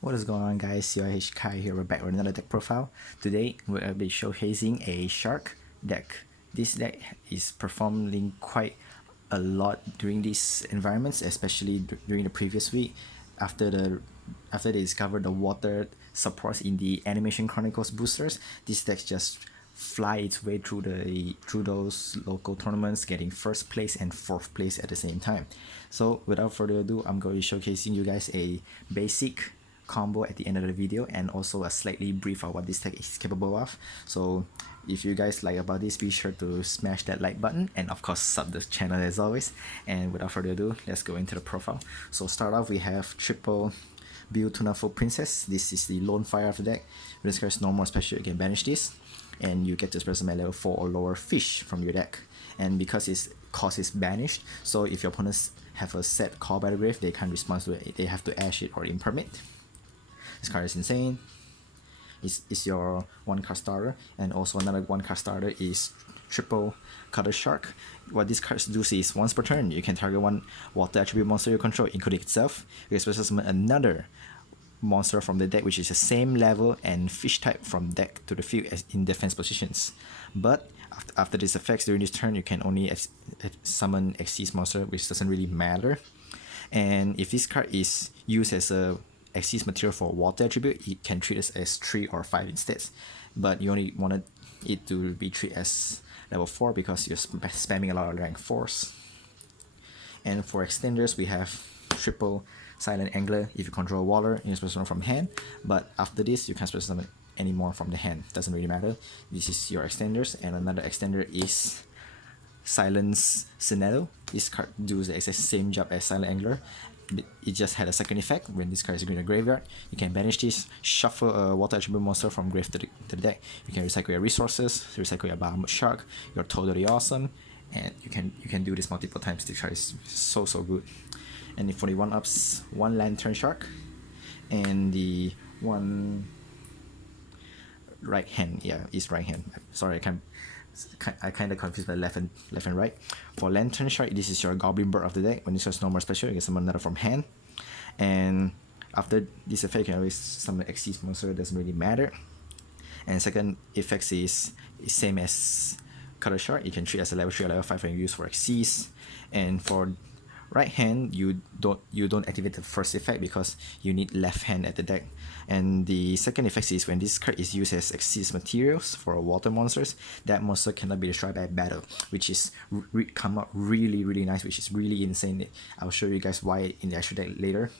What is going on, guys? CIH Kai here. We're back with another deck profile. Today we'll be showcasing a shark deck. This deck is performing quite a lot during these environments, especially during the previous week after they discovered the water supports in the Animation Chronicles boosters. This deck just fly its way through those local tournaments, getting first place and fourth place at the same time. So without further ado, I'm going to be showcasing you guys a basic combo at the end of the video and also a slightly brief of what this deck is capable of. So if you guys like about this, be sure to smash that like button and of course sub the channel as always. And without further ado, let's go into the profile. So start off, we have triple Beautiful Princess. This is the lone fire of the deck. When this card is normal or special, you can banish this and you get to express a level 4 or lower fish from your deck. And because its cost is banished, so if your opponents have a set call by the grave, they can't respond to it, they have to ash it or imperm it. This card is insane. It's your 1-card starter, and also another 1-card starter is triple Cutter Shark. What this card does is once per turn, you can target one water attribute monster you control, including itself. You can special summon another monster from the deck which is the same level and fish type from deck to the field as in defense positions. But after this effects during this turn, you can only summon Xyz monster, which doesn't really matter. And if this card is used as a Xyz material for water attribute, it can treat it as 3 or 5 instead. But you only wanted it to be treated as level 4 because you're spamming a lot of rank 4s. And for extenders, we have triple Silent Angler. If you control Water, you can special summon from hand. But after this, you can't special summon any more from the hand. Doesn't really matter. This is your extenders, and another extender is Silence Sinello. This card does the exact same job as Silent Angler. It just had a second effect. When this card is in the graveyard, you can banish this, shuffle a water attribute monster from grave to the deck. You can recycle your resources, recycle your bahamut shark, your Toadally Awesome, and you can do this multiple times. This card is so good. And for the 1-ups, 1 lantern shark, and the 1 right hand. Yeah, it's right hand. Sorry, I kind of confused the left and right. For Lantern Shark, this is your Goblin Bird of the deck. When this is normal special, you can summon another from hand. And after this effect, you can always summon Xyz monster, doesn't really matter. And second effect is same as Cutter Shark. You can treat as a level 3 or level 5 and use for Xyz. And for right hand, you don't activate the first effect because you need left hand at the deck. And the second effect is when this card is used as Xyz materials for water monsters, that monster cannot be destroyed by battle, which is come out really nice, which is really insane. I'll show you guys why in the actual deck later.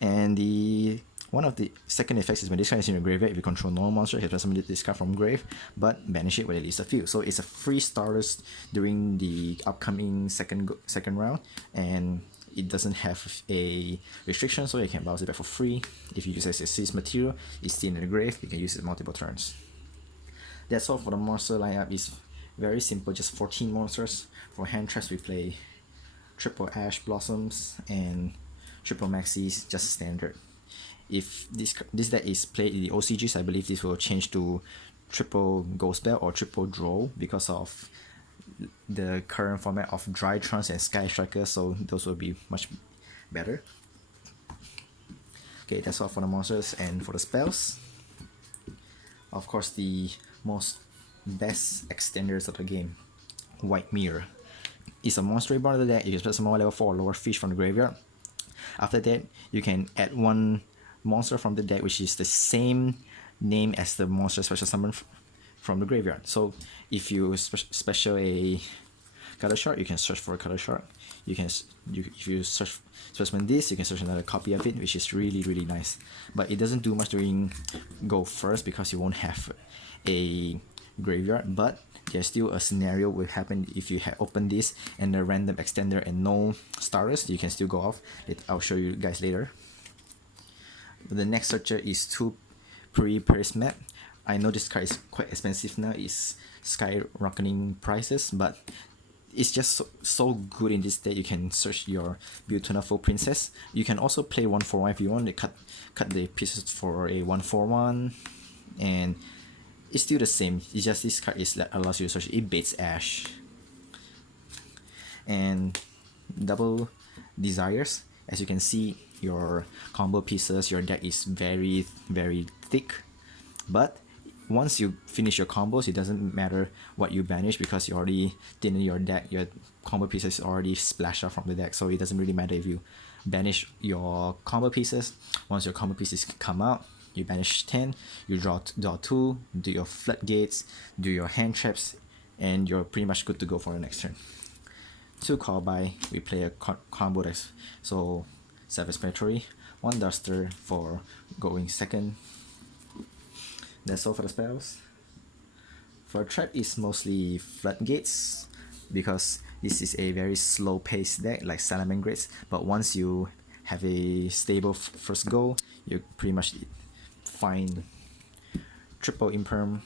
And one of the second effects is when this card is in your graveyard, if you control normal monster, you can summon this card from grave, but banish it when it leaves the field. So it's a free starters during the upcoming second round, and it doesn't have a restriction, so you can bounce it back for free. If you use it as a Xyz material, it's still in the grave, you can use it multiple turns. That's all for the monster lineup. It's very simple, just 14 monsters. For hand traps, we play triple Ash Blossoms and triple Maxis, just standard. If this deck is played in the OCGs, I believe this will change to triple Ghost Bell or triple Drow because of the current format of Dry Trance and Sky Striker, so those will be much better. Okay, that's all for the monsters. And for the spells, of course, the best extenders of the game, White Mirror. It's a monster reborn of the deck. You can special summon level 4 or lower fish from the graveyard. After that, you can add 1 monster from the deck which is the same name as the monster special summon from the graveyard. So if you special a Cutter Shark, you can search for a Cutter Shark. If you search specimen this, you can search another copy of it, which is really nice. But it doesn't do much during go first because you won't have a graveyard. But there's still a scenario will happen if you open this and a random extender and no starters, you can still go off. I'll show you guys later. The next searcher is 2 Paris map. I know this card is quite expensive now, it's skyrocketing prices, but it's just so good in this deck. You can search your Beautiful Princess. You can also play 1-for-1 if you want to cut the pieces for a 1-for-1, and it's still the same. It's just this card allows you to search. It baits Ash. And double Desires. As you can see, your combo pieces, your deck is very thick. But once you finish your combos, it doesn't matter what you banish because you already thin your deck. Your combo pieces already splash out from the deck, so it doesn't really matter if you banish your combo pieces. Once your combo pieces come out, you banish 10, you draw 2, do your floodgates, do your hand traps, and you're pretty much good to go for the next turn. 2 call by, we play a combo deck, so self-explanatory. 1 duster for going second. That's all for the spells. For trap is mostly floodgates because this is a very slow paced deck like Salamangreats, but once you have a stable first go, you pretty much fine. Triple Imperm,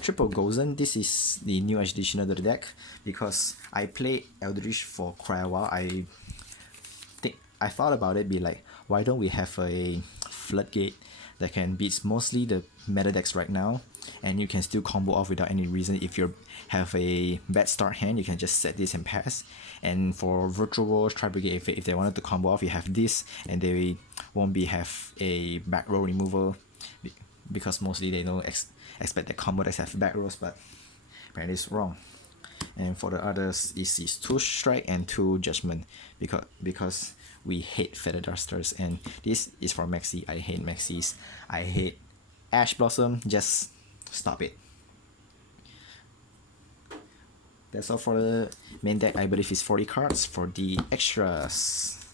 Triple Gozen. This is the new addition to the deck because I played Eldritch for quite a while. I thought about it, be like, why don't we have a floodgate that can beat mostly the meta decks right now, and you can still combo off without any reason. If you have a bad start hand, you can just set this and pass. And for Virtual Wars, Tri Brigade, if they wanted to combo off, you have this, and they won't have a back row removal because mostly they don't expect the combo decks have back rows, but apparently it's wrong. And for the others, this is 2 strike and 2 judgment because we hate Feather Dusters, and this is for Maxi. I hate Maxis. I hate Ash Blossom. Just stop it. That's all for the main deck. I believe it's 40 cards. For the extras,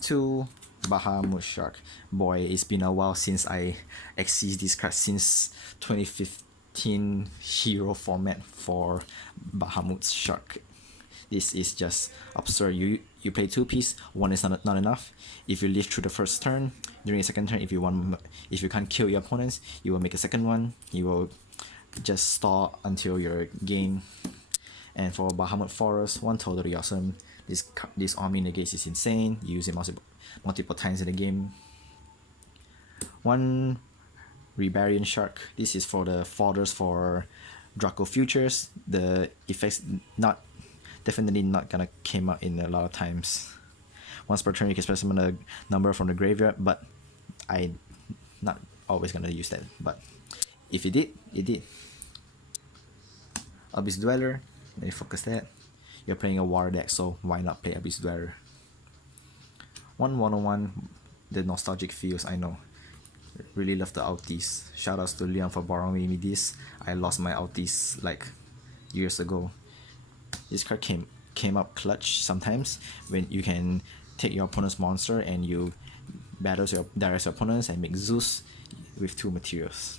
2 Bahamut Shark. Boy, it's been a while since I exceed this card, since 2015 hero format for Bahamut Shark. This is just absurd. You play 2 piece, 1 is not enough. If you live through the first turn, during the second turn, if you can't kill your opponents, you will make a second one. You will just stall until your game. And for Bahamut Forest, 1 Toadally Awesome. This army negates is insane. You use it multiple times in the game. 1 Rebarian Shark. This is for the fodders for Draco Futures. The effects definitely not gonna came out in a lot of times. Once per turn you can special summon a number from the graveyard, but I not always gonna use that. But if it did, it did. Abyss Dweller, let me focus that. You're playing a water deck, so why not play Abyss Dweller? 1/101, the nostalgic feels, I know. Really love the Altis. Shoutouts to Leon for borrowing me this. I lost my Altis like years ago. This card came up clutch sometimes when you can take your opponent's monster and you direct your opponents and make Zeus with 2 materials.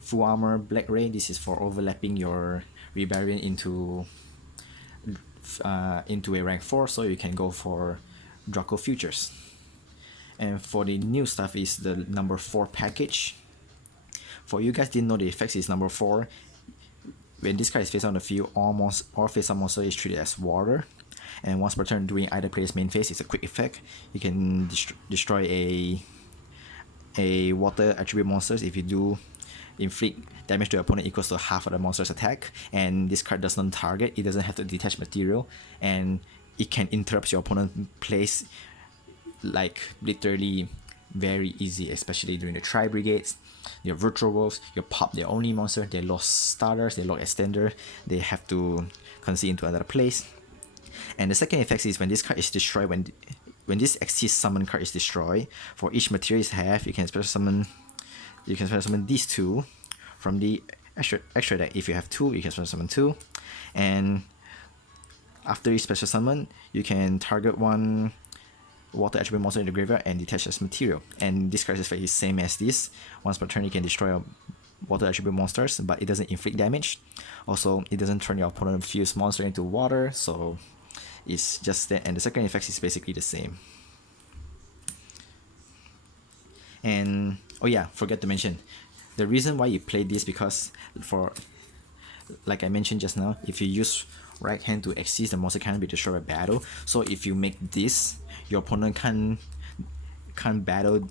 Full Armor Black Ray. This is for overlapping your Rebarian into a rank 4, so you can go for Draco Futures. And for the new stuff is the number 4 package. For you guys didn't know, the effects is number 4. When this card is face on the field, all face-up monster is treated as water. And once per turn during either player's main phase, it's a quick effect. You can destroy a water attribute monsters. If you do, inflict damage to your opponent equals to half of the monster's attack. And this card does not target. It doesn't have to detach material, and it can interrupt your opponent's plays like literally very easy, especially during the Tri Brigades. Your Virtual Wolves, you pop their only monster, they lost starters, they lost extender, they have to concede into another place. And the second effect is when this card is destroyed, when this Exceed Summon card is destroyed, for each material you have, you can special summon these 2 from the extra deck. If you have 2, you can special summon 2. And after you special summon, you can target 1 water attribute monster in the graveyard and detach as material. And this card is the same as this. Once per turn you can destroy water attribute monsters, but it doesn't inflict damage. Also, it doesn't turn your opponent fuse monster into water, so it's just that. And the second effect is basically the same. And oh yeah, forget to mention, the reason why you play this, because for, like I mentioned just now, if you use right hand to exceed, the monster cannot be destroyed by battle. So if you make this, your opponent can't battle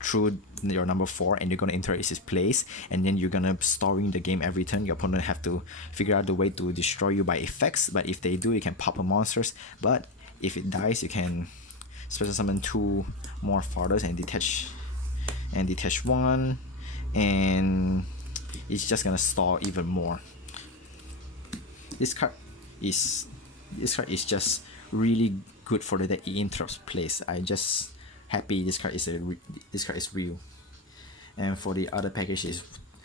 through your number 4, and you're gonna enter his place, and then you're gonna storing the game every turn. Your opponent have to figure out the way to destroy you by effects, but if they do, you can pop a monsters. But if it dies, you can special summon 2 more fathers and detach one, and it's just gonna stall even more. This card is just really good for the deck. It interrupts plays. I just happy this card is real. And for the other package is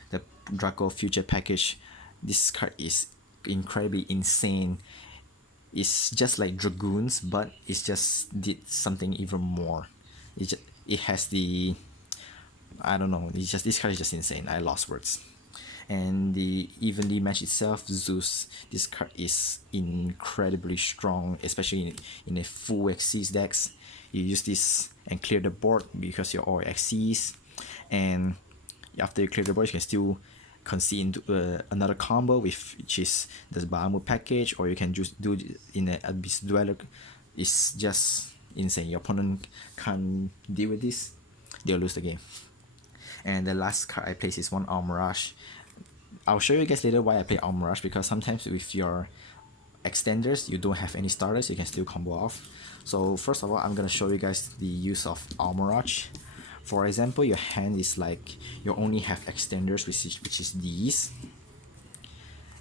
the Draco Future package. This card is incredibly insane. It's just like Dragoons, but it's just did something even more. It has the, I don't know, it's just, this card is just insane. I lost words. And the evenly match itself, Zeus, this card is incredibly strong, especially in a full Xyz decks. You use this and clear the board because you're all Xyz, and after you clear the board, you can still concede into another combo which is the Bahamut package, or you can just do it in an Abyss Dweller. It's just insane. Your opponent can't deal with this, they'll lose the game. And the last card I place is one Almirage. I'll show you guys later why I play Almirage, because sometimes with your extenders you don't have any starters, you can still combo off. So first of all, I'm gonna show you guys the use of Almirage. For example, your hand is like you only have extenders, which is these,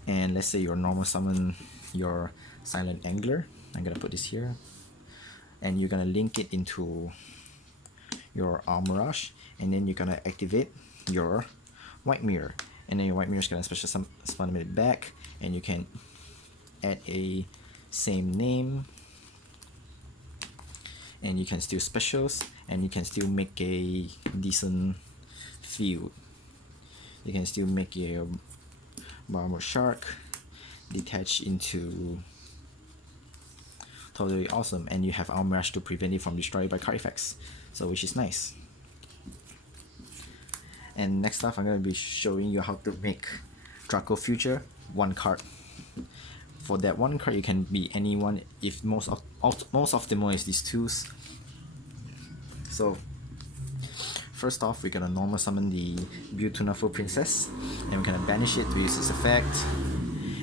and let's say your normal summon your Silent Angler. I'm gonna put this here, and you're gonna link it into your Almirage, and then you're gonna activate your White Mirror, and then your White Mirror is gonna special summon it back, and you can add a same name, and you can still specials, and you can still make a decent field. You can still make a Bahamut Shark, detach into Toadally Awesome, and you have Almirage to prevent it from destroyed by card effects, so which is nice. And next up, I'm going to be showing you how to make Draco Future one card. For that one card, you can be anyone. If most of them is these twos. So first off, we're gonna normal summon the Beautiful Princess, and we're gonna banish it to use this effect,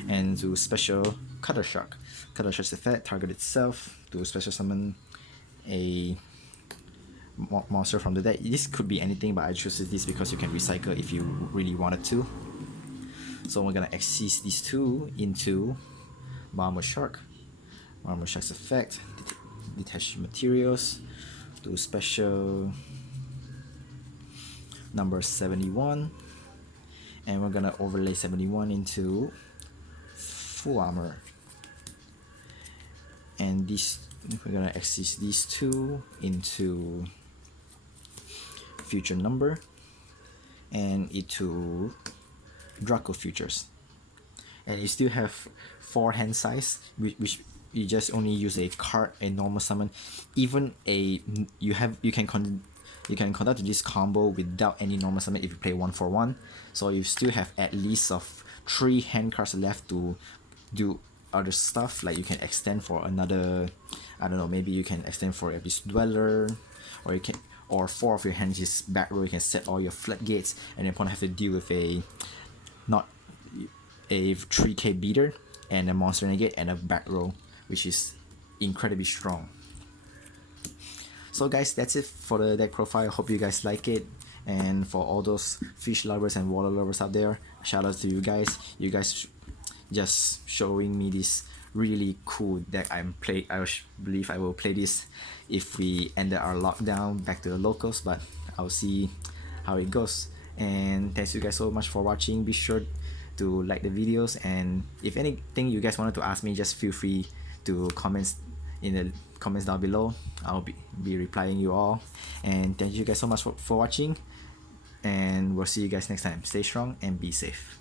and to special Cutter Shark. Cutter Shark's effect target itself to special summon a monster from the deck. This could be anything, but I choose this because you can recycle if you really wanted to. So we're gonna access these two into Bahamut Shark. Bahamut Shark's effect, detach materials, do special number 71, and we're gonna overlay 71 into full armor. And this, we're gonna access these two into future number and into Draco Futures. And you still have 4 hand size, which you just only use a card, a normal summon. Even a you can conduct this combo without any normal summon if you play 1-for-1. So you still have at least of 3 hand cards left to do other stuff, like you can extend for another, I don't know, maybe you can extend for Abyss Dweller, or you can, or 4 of your hands is back row, you can set all your floodgates, and your opponent have to deal with a 3k beater and a monster negate and a back row, which is incredibly strong. So guys, that's it for the deck profile. I hope you guys like it, and for all those fish lovers and water lovers out there, shout out to you guys. You guys just showing me this really cool deck. I believe I will play this if we ended our lockdown back to the locals, but I'll see how it goes. And thanks you guys so much for watching. Be sure to like the videos, and if anything you guys wanted to ask me, just feel free to comment in the comments down below. I'll be replying you all. And thank you guys so much for watching, and we'll see you guys next time. Stay strong and be safe.